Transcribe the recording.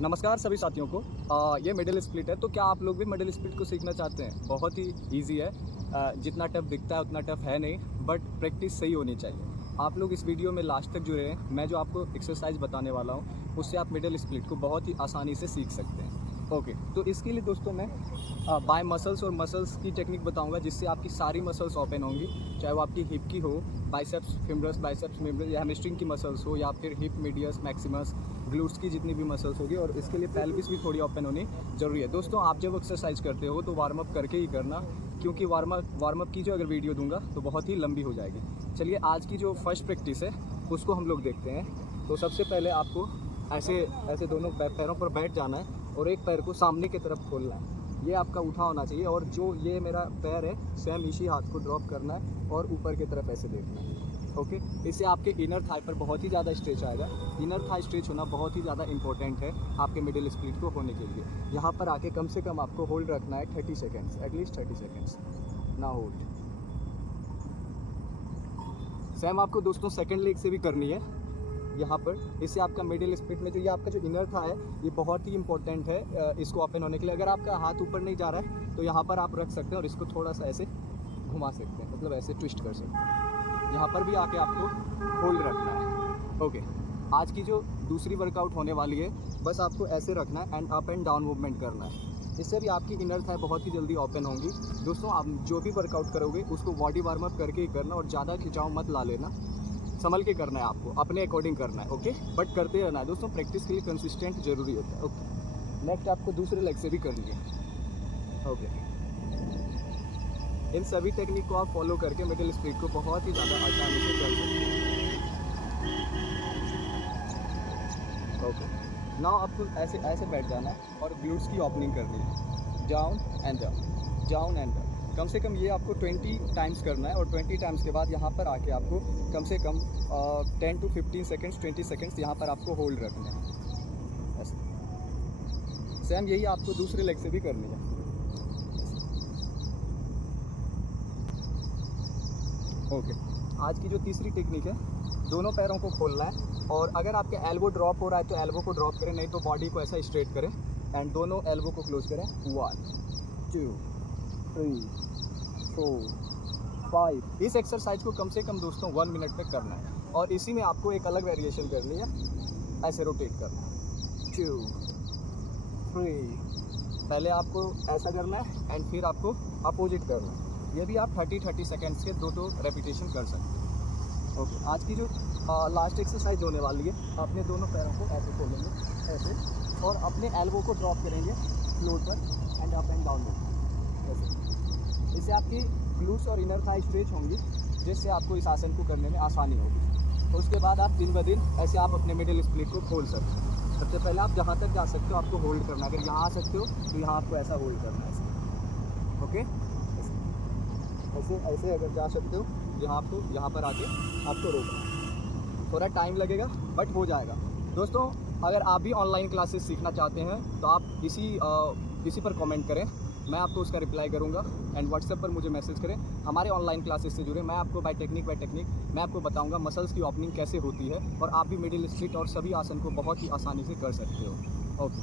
नमस्कार सभी साथियों को। ये मिडिल स्प्लिट है, तो क्या आप लोग भी मिडिल स्प्लिट को सीखना चाहते हैं? बहुत ही इजी है। जितना टफ दिखता है उतना टफ है नहीं, बट प्रैक्टिस सही होनी चाहिए। आप लोग इस वीडियो में लास्ट तक जुड़े हैं। मैं जो आपको एक्सरसाइज बताने वाला हूँ उससे आप मिडिल स्प्लिट को बहुत ही आसानी से सीख सकते हैं। ओके, तो इसके लिए दोस्तों मैं बाय मसल्स और मसल्स की टेक्निक बताऊंगा, जिससे आपकी सारी मसल्स ओपन होंगी, चाहे वो आपकी हिप की हो, बाइसेप्स फेमरस, बाइसेप्स मेमोरस या हैमस्ट्रिंग की मसल्स हो, या फिर हिप मीडियस मैक्सिमस, ग्लूट्स की जितनी भी मसल्स होगी। और इसके लिए पेल्विस भी थोड़ी ओपन होनी ज़रूरी है। दोस्तों, आप जब एक्सरसाइज करते हो तो वार्म अप करके ही करना, क्योंकि वार्म अप की जो अगर वीडियो दूंगा तो बहुत ही लंबी हो जाएगी। चलिए, आज की जो फर्स्ट प्रैक्टिस है उसको हम लोग देखते हैं। तो सबसे पहले आपको ऐसे दोनों पैरों पर बैठ जाना है और एक पैर को सामने की तरफ खोलना है। ये आपका उठा होना चाहिए, और जो ये मेरा पैर है सेम इसी हाथ को ड्रॉप करना है और ऊपर की तरफ ऐसे देखना है। ओके, इससे आपके इनर थाई पर बहुत ही ज़्यादा स्ट्रेच आएगा। इनर थाई स्ट्रेच होना बहुत ही ज़्यादा इंपॉर्टेंट है आपके मिडिल स्प्लिट को होने के लिए। यहाँ पर आके कम से कम आपको होल्ड रखना है 30 सेकेंड्स, एटलीस्ट 30 सेकेंड्स ना होल्ड। सेम आपको दोस्तों सेकेंड लेग से भी करनी है यहाँ पर। इससे आपका मिडिल स्प्लिट में जो ये आपका जो इनर था है ये बहुत ही इंपॉर्टेंट है इसको ओपन होने के लिए। अगर आपका हाथ ऊपर नहीं जा रहा है तो यहाँ पर आप रख सकते हैं और इसको थोड़ा सा ऐसे घुमा सकते हैं, मतलब ऐसे ट्विस्ट कर सकते हैं। यहाँ पर भी आके आपको होल्ड रखना है। ओके, आज की जो दूसरी वर्कआउट होने वाली है, बस आपको ऐसे रखना है and up and down movement करना है। इससे भी आपकी इनर थाई बहुत ही जल्दी ओपन होंगी। दोस्तों, आप जो भी वर्कआउट करोगे उसको बॉडी वार्म अप करके ही करना, और ज़्यादा खिंचाव मत ला लेना, संभल के करना है, आपको अपने अकॉर्डिंग करना है। ओके, बट करते रहना है दोस्तों, प्रैक्टिस के लिए कंसिस्टेंट जरूरी होता है। ओके, नेक्स्ट आपको दूसरे लेग से भी कर लीजिए। ओके, इन सभी टेक्निक को आप फॉलो करके मिडिल स्प्लिट को बहुत ही ज़्यादा आसानी से कर सकते हैं। ओके, नाउ आपको ऐसे बैठ जाना है और ग्लूट्स की ओपनिंग करनी है, down and up, down and up. कम से कम ये आपको 20 टाइम्स करना है, और 20 टाइम्स के बाद यहाँ पर आके आपको कम से कम 10 to 15 सेकेंड्स, 20 सेकेंड्स यहाँ पर आपको होल्ड रखना है। ऐसे सेम यही आपको दूसरे लेग से भी करनी है। ओके, आज की जो तीसरी टेक्निक है, दोनों पैरों को खोलना है, और अगर आपके एल्बो ड्रॉप हो रहा है तो एल्बो को ड्रॉप करें, नहीं तो बॉडी को ऐसा स्ट्रेट करें एंड दोनों एल्बो को क्लोज करें। 1 2 3 4 5। इस एक्सरसाइज को कम से कम दोस्तों 1 मिनट तक करना है, और इसी में आपको एक अलग वेरिएशन करनी है, ऐसे रोटेट करना है। 2 3। पहले आपको ऐसा करना है एंड फिर आपको अपोजिट करना है। ये भी आप 30 सेकेंड्स के दो रेपिटेशन कर सकते हैं। ओके, आज की जो लास्ट एक्सरसाइज होने वाली है, अपने दोनों पैरों को ऐसे खोलेंगे ऐसे, और अपने एल्बो को ड्रॉप करेंगे फ्लोर पर एंड अप एंड डाउन ऐसे। इससे आपकी ग्लूट्स और इनर थाई स्ट्रेच होंगी, जिससे आपको इस आसन को करने में आसानी होगी। तो उसके बाद आप दिन ब दिन ऐसे आप अपने मिडिल स्प्लिट को खोल सकते हैं। सबसे पहले आप जहाँ तक जा सकते हो आपको होल्ड करना है। अगर यहाँ आ सकते हो तो यहाँ आपको ऐसा होल्ड करना है ऐसे। ओके, ऐसे अगर जा सकते हो यहाँ पर आके आपको रोकना। थोड़ा टाइम लगेगा बट हो जाएगा। दोस्तों, अगर आप भी ऑनलाइन क्लासेस सीखना चाहते हैं तो आप इसी पर कमेंट करें, मैं आपको उसका रिप्लाई करूंगा। एंड व्हाट्सएप पर मुझे मैसेज करें, हमारे ऑनलाइन क्लासेस से जुड़े। मैं आपको बाय टेक्निक मैं आपको बताऊंगा मसल्स की ओपनिंग कैसे होती है, और आप भी मिडिल स्प्लिट और सभी आसन को बहुत ही आसानी से कर सकते हो।